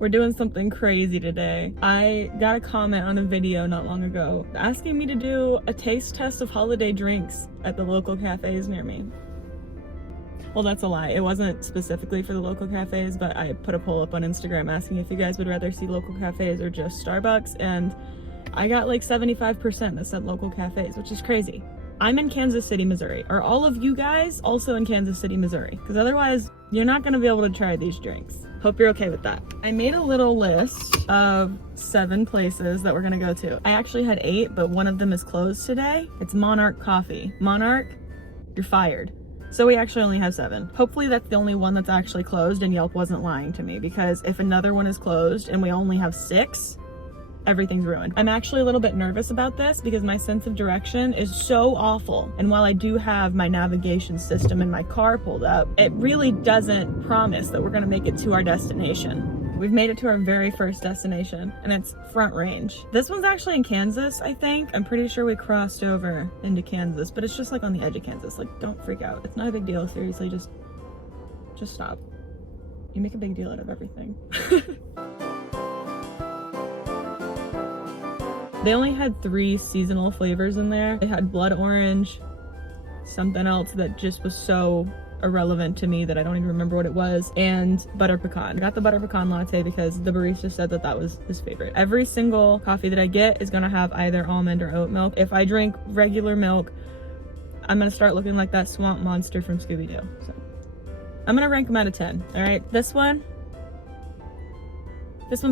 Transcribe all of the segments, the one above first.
We're doing something crazy today. I got a comment on a video not long ago asking me to do a taste test of holiday drinks at the local cafes near me. Well, that's a lie. It wasn't specifically for the local cafes, but I put a poll up on Instagram asking if you guys would rather see local cafes or just Starbucks, and I got like 75% that said local cafes, which is crazy. I'm in Kansas City, Missouri. Are all of you guys also in Kansas City, Missouri? Because otherwise, you're not gonna be able to try these drinks. Hope you're okay with that. I made a little list of 7 places that we're gonna go to. I actually had 8, but one of them is closed today. It's Monarch Coffee. Monarch, you're fired. So we actually only have 7. Hopefully that's the only one that's actually closed and Yelp wasn't lying to me, because if another one is closed and we only have 6, everything's ruined. I'm actually a little bit nervous about this because my sense of direction is so awful. And while I do have my navigation system in my car pulled up, it really doesn't promise that we're gonna make it to our destination. We've made it to our very first destination, and it's Front Range. This one's actually in Kansas, I think. I'm pretty sure we crossed over into Kansas, but it's just like on the edge of Kansas. Like, don't freak out. It's not a big deal, seriously, just stop. You make a big deal out of everything. They only had 3 seasonal flavors in there. They had blood orange, something else that just was so irrelevant to me that I don't even remember what it was, and butter pecan. I got the butter pecan latte because the barista said that that was his favorite. Every single coffee that I get is gonna have either almond or oat milk. If I drink regular milk, I'm gonna start looking like that swamp monster from Scooby-Doo. So I'm gonna rank them out of 10, all right? This one's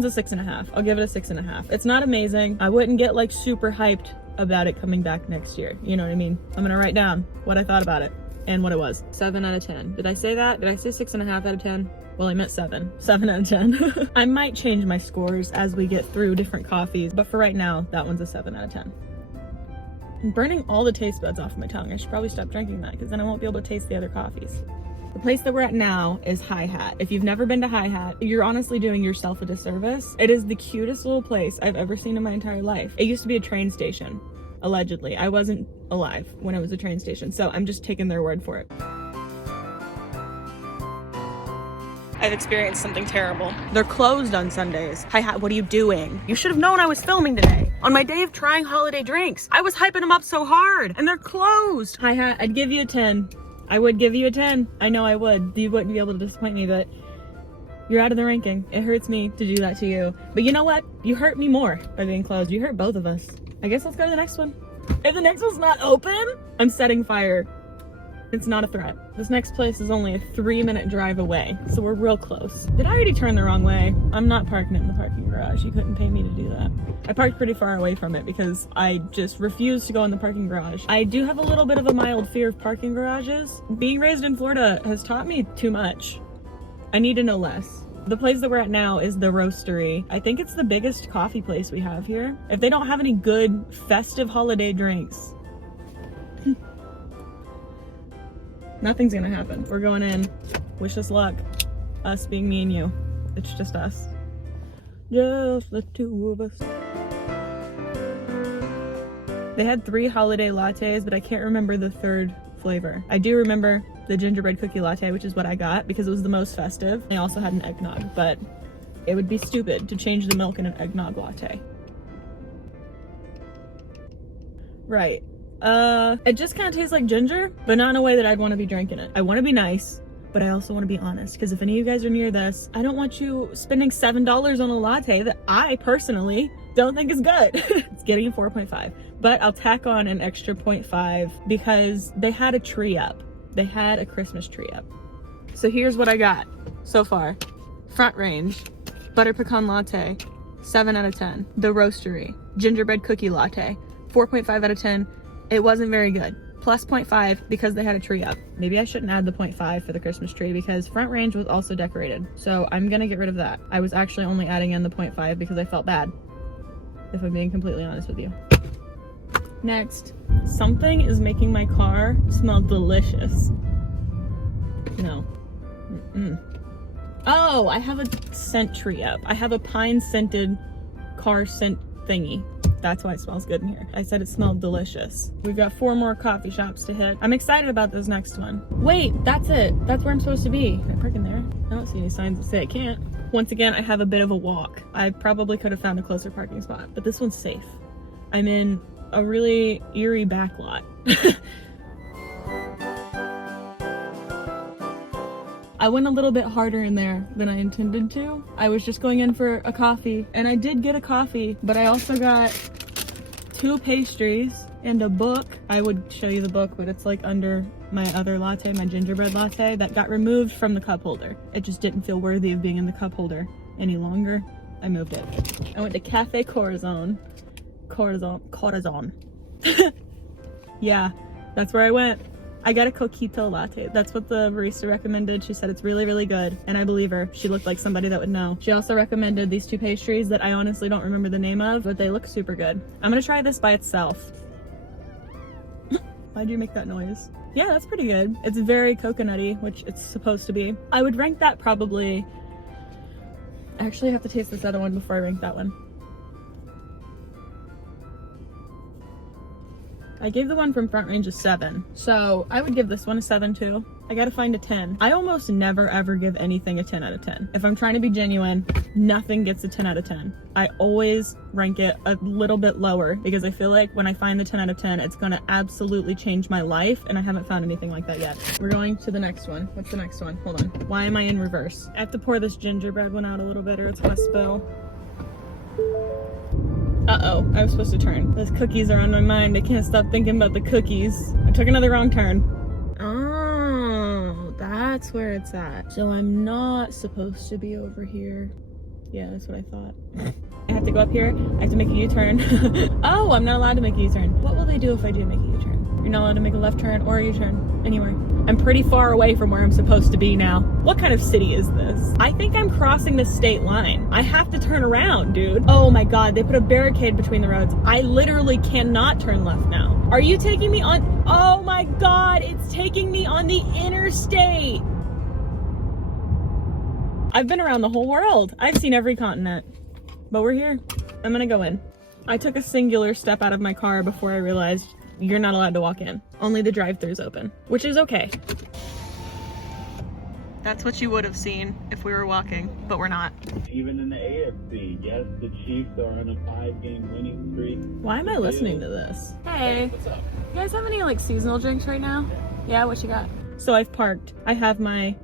a 6.5. I'll give it a 6.5. It's not amazing. I wouldn't get like super hyped about it coming back next year. You know what I mean? I'm gonna write down what I thought about it and what it was. 7 out of 10. Did I say that? Did I say 6.5 out of 10? Well, I meant 7. 7 out of 10. I might change my scores as we get through different coffees, but for right now, that one's a 7 out of 10. I'm burning all the taste buds off my tongue. I should probably stop drinking that because then I won't be able to taste the other coffees. The place that we're at now is Hi Hat. If you've never been to Hi Hat, you're honestly doing yourself a disservice. It is the cutest little place I've ever seen in my entire life. It used to be a train station, allegedly. I wasn't alive when it was a train station, so I'm just taking their word for it. I've experienced something terrible. They're closed on Sundays. Hi Hat, what are you doing? You should have known I was filming today. On my day of trying holiday drinks, I was hyping them up so hard, and they're closed. Hi Hat, I'd give you a 10. I would give you a 10. I know I would. You wouldn't be able to disappoint me, but you're out of the ranking. It hurts me to do that to you. But you know what? You hurt me more by being closed. You hurt both of us. I guess let's go to the next one. If the next one's not open, I'm setting fire. It's not a threat. This next place is only a 3-minute drive away, so we're real close. Did I already turn the wrong way? I'm not parking it in the parking garage. You couldn't pay me to do that. I parked pretty far away from it because I just refused to go in the parking garage. I do have a little bit of a mild fear of parking garages. Being raised in Florida has taught me too much. I need to know less. The place that we're at now is the Roasterie. I think it's the biggest coffee place we have here. If they don't have any good festive holiday drinks, nothing's gonna happen. We're going in. Wish us luck. Us being me and you. It's just us. Just the 2 of us. They had 3 holiday lattes, but I can't remember the 3rd flavor. I do remember the gingerbread cookie latte, which is what I got because it was the most festive. They also had an eggnog, but it would be stupid to change the milk in an eggnog latte. Right. It just kind of tastes like ginger, but not in a way that I'd want to be drinking it. I want to be nice, but I also want to be honest, because if any of you guys are near this, I don't want you spending $7 on a latte that I personally don't think is good. It's getting a 4.5, but I'll tack on an extra 0.5 because they had a tree up. They had a Christmas tree up. So here's what I got so far. Front Range, butter pecan latte, 7 out of 10. The Roasterie, gingerbread cookie latte, 4.5 out of 10. It wasn't very good. Plus 0.5 because they had a tree up. Maybe I shouldn't add the 0.5 for the Christmas tree because Front Range was also decorated. So I'm gonna get rid of that. I was actually only adding in the 0.5 because I felt bad, if I'm being completely honest with you. Next, something is making my car smell delicious. No. Oh, I have a scent tree up. I have a pine scented car scent thingy. That's why it smells good in here. I said it smelled delicious. We've got 4 more coffee shops to hit. I'm excited about this next one. Wait, that's it. That's where I'm supposed to be. Can I park in there? I don't see any signs that say I can't. Once again, I have a bit of a walk. I probably could have found a closer parking spot, but this one's safe. I'm in a really eerie back lot. I went a little bit harder in there than I intended to. I was just going in for a coffee, and I did get a coffee, but I also got 2 pastries and a book. I would show you the book, but it's like under my other latte, my gingerbread latte, that got removed from the cup holder. It just didn't feel worthy of being in the cup holder any longer. I moved it. I went to Cafe Corazon. Corazon. Yeah, that's where I went. I got a coquito latte. That's what the barista recommended. She said it's really, really good, and I believe her. She looked like somebody that would know. She also recommended these 2 pastries that I honestly don't remember the name of, but they look super good. I'm gonna try this by itself. Why'd you make that noise? Yeah, that's pretty good. It's very coconutty, which it's supposed to be. I would rank that probably... I actually have to taste this other one before I rank that one. I gave the one from Front Range a 7, so I would give this one a 7 too. I gotta find a 10. I almost never ever give anything a 10 out of 10. If I'm trying to be genuine, nothing gets a 10 out of 10. I always rank it a little bit lower because I feel like when I find the 10 out of 10, it's gonna absolutely change my life, and I haven't found anything like that yet. We're going to the next one. What's the next one? Hold on. Why am I in reverse? I have to pour this gingerbread one out a little bit or it's gonna spill. Uh-oh, I was supposed to turn. Those cookies are on my mind. I can't stop thinking about the cookies. I took another wrong turn. Oh, that's where it's at. So I'm not supposed to be over here. Yeah, that's what I thought. I have to go up here. I have to make a U-turn. Oh, I'm not allowed to make a U-turn. What will they do if I do make a U-turn? You're not allowed to make a left turn or a U-turn anywhere. I'm pretty far away from where I'm supposed to be now. What kind of city is this? I think I'm crossing the state line. I have to turn around, dude. Oh my God, they put a barricade between the roads. I literally cannot turn left now. Are you taking me on? Oh my God, it's taking me on the interstate. I've been around the whole world. I've seen every continent, but we're here. I'm gonna go in. I took a singular step out of my car before I realized you're not allowed to walk in. Only the drive-thru's open, which is okay. That's what you would have seen if we were walking, but we're not. Even in the AFC, yes, the Chiefs are on a 5-game winning streak. Why am I listening to this? Hey, What's up? you guys have any like seasonal drinks right now? Yeah, what you got? So I've parked. I have my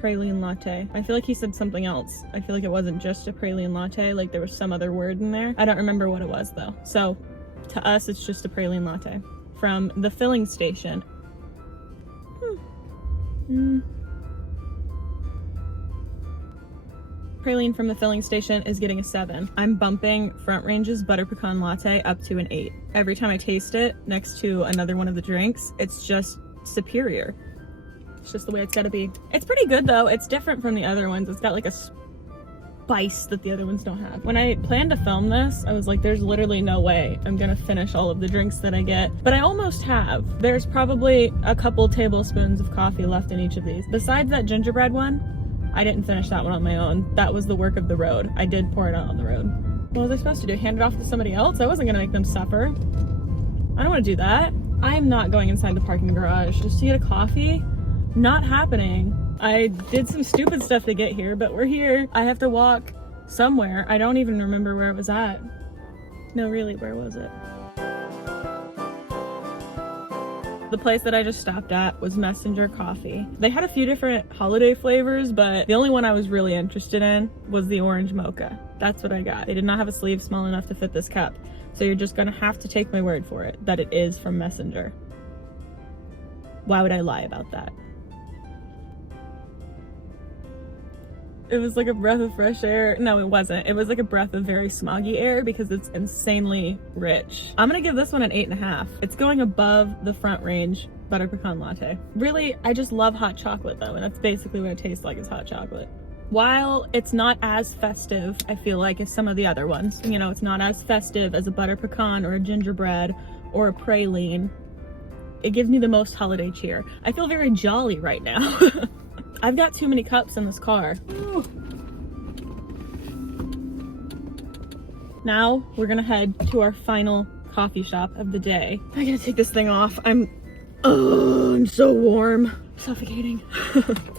praline latte. I feel like he said something else. I feel like it wasn't just a praline latte, like there was some other word in there. I don't remember what it was though. So to us, it's just a praline latte from the filling station. Praline from the filling station is getting a 7. I'm bumping Front Range's butter pecan latte up to an 8. Every time I taste it next to another one of the drinks, it's just superior. It's just the way it's gotta be. It's pretty good though. It's different from the other ones. It's got like a spice that the other ones don't have. When I planned to film this, I was like, there's literally no way I'm gonna finish all of the drinks that I get, but I almost have. There's probably a couple tablespoons of coffee left in each of these. Besides that gingerbread one, I didn't finish that one on my own. That was the work of the road. I did pour it out on the road. What was I supposed to do? Hand it off to somebody else? I wasn't gonna make them suffer. I don't wanna do that. I'm not going inside the parking garage just to get a coffee. Not happening. I did some stupid stuff to get here, but we're here. I have to walk somewhere. I don't even remember where it was at. No, really, where was it? The place that I just stopped at was Messenger Coffee. They had a few different holiday flavors, but the only one I was really interested in was the orange mocha. That's what I got. They did not have a sleeve small enough to fit this cup, so you're just gonna have to take my word for it that it is from Messenger. Why would I lie about that? It was like a breath of fresh air. No, it wasn't. It was like a breath of very smoggy air because it's insanely rich. I'm gonna give this one an 8.5. It's going above the Front Range butter pecan latte. Really, I just love hot chocolate though, and that's basically what it tastes like, is hot chocolate. While it's not as festive, I feel like, as some of the other ones. You know, it's not as festive as a butter pecan or a gingerbread or a praline. It gives me the most holiday cheer. I feel very jolly right now. I've got too many cups in this car. Ooh. Now we're gonna head to our final coffee shop of the day. I gotta take this thing off. I'm Oh, I'm so warm. Suffocating.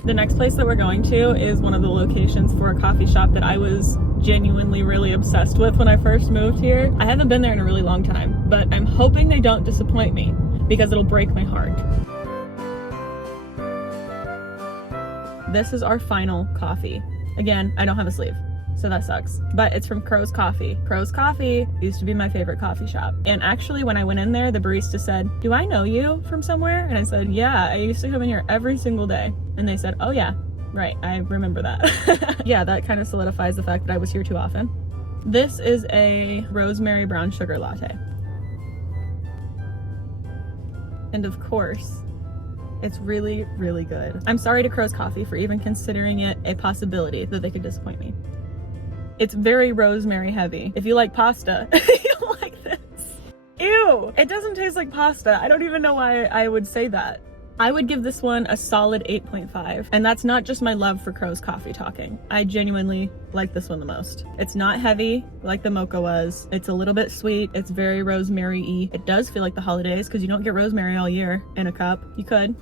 The next place that we're going to is one of the locations for a coffee shop that I was genuinely really obsessed with when I first moved here. I haven't been there in a really long time, but I'm hoping they don't disappoint me because it'll break my heart. This is our final coffee. Again, I don't have a sleeve, so that sucks. But it's from Crow's Coffee. Crow's Coffee used to be my favorite coffee shop. And actually, when I went in there, the barista said, "Do I know you from somewhere?" And I said, "Yeah, I used to come in here every single day." And they said, "Oh yeah, right, I remember that." Yeah, that kind of solidifies the fact that I was here too often. This is a rosemary brown sugar latte. And of course, it's really, really good. I'm sorry to Crow's Coffee for even considering it a possibility that they could disappoint me. It's very rosemary heavy. If you like pasta, you'll like this. Ew, it doesn't taste like pasta. I don't even know why I would say that. I would give this one a solid 8.5. And that's not just my love for Crow's Coffee talking. I genuinely like this one the most. It's not heavy like the mocha was. It's a little bit sweet. It's very rosemary-y. It does feel like the holidays because you don't get rosemary all year in a cup. You could,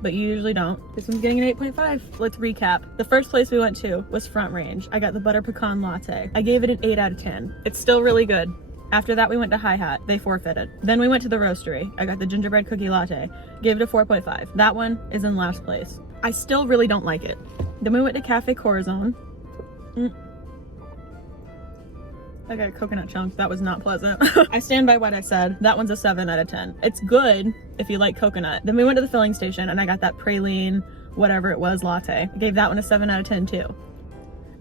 but you usually don't. This one's getting an 8.5. Let's recap. The first place we went to was Front Range. I got the butter pecan latte. I gave it an 8 out of 10. It's still really good. After that, we went to Hi Hat. They forfeited. Then we went to the roasterie. I got the gingerbread cookie latte. Gave it a 4.5. That one is in last place. I still really don't like it. Then we went to Cafe Corazon. I got a coconut chunk. That was not pleasant. I stand by what I said. That one's a 7 out of 10. It's good if you like coconut. Then we went to the filling station and I got that praline, whatever it was, latte. I gave that one a 7 out of 10 too.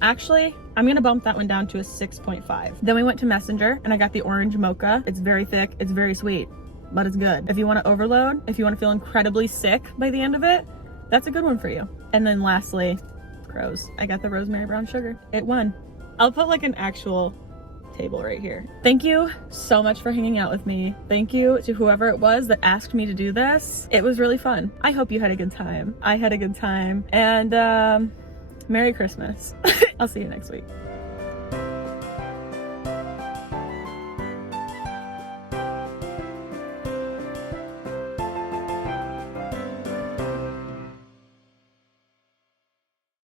Actually, I'm gonna bump that one down to a 6.5. Then we went to Messenger and I got the orange mocha. It's very thick, it's very sweet, but it's good. If you want to overload, if you want to feel incredibly sick by the end of it, that's a good one for you. And then lastly, Crow's. I got the rosemary brown sugar. It won. I'll put like an actual table right here. Thank you so much for hanging out with me. Thank you to whoever it was that asked me to do this. It was really fun. I hope you had a good time. I had a good time. And Merry Christmas. I'll see you next week.